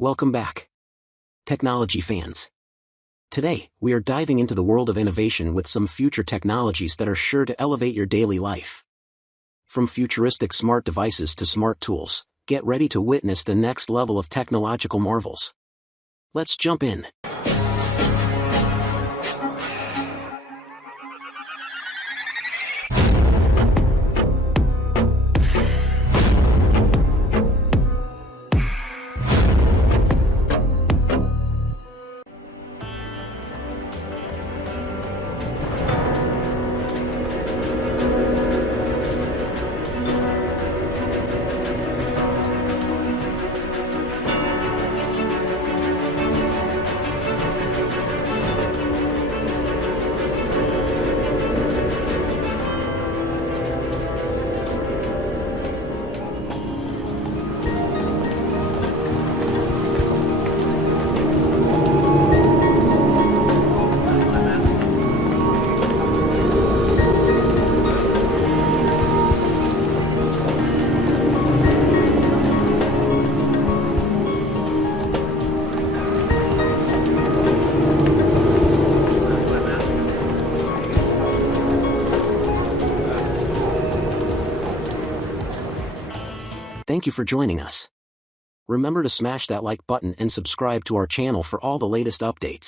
Welcome back, technology fans. Today, we are diving into the world of innovation with some future technologies that are sure to elevate your daily life. From futuristic smart devices to smart tools, get ready to witness the next level of technological marvels. Let's jump in. Thank you for joining us. Remember to smash that like button and subscribe to our channel for all the latest updates.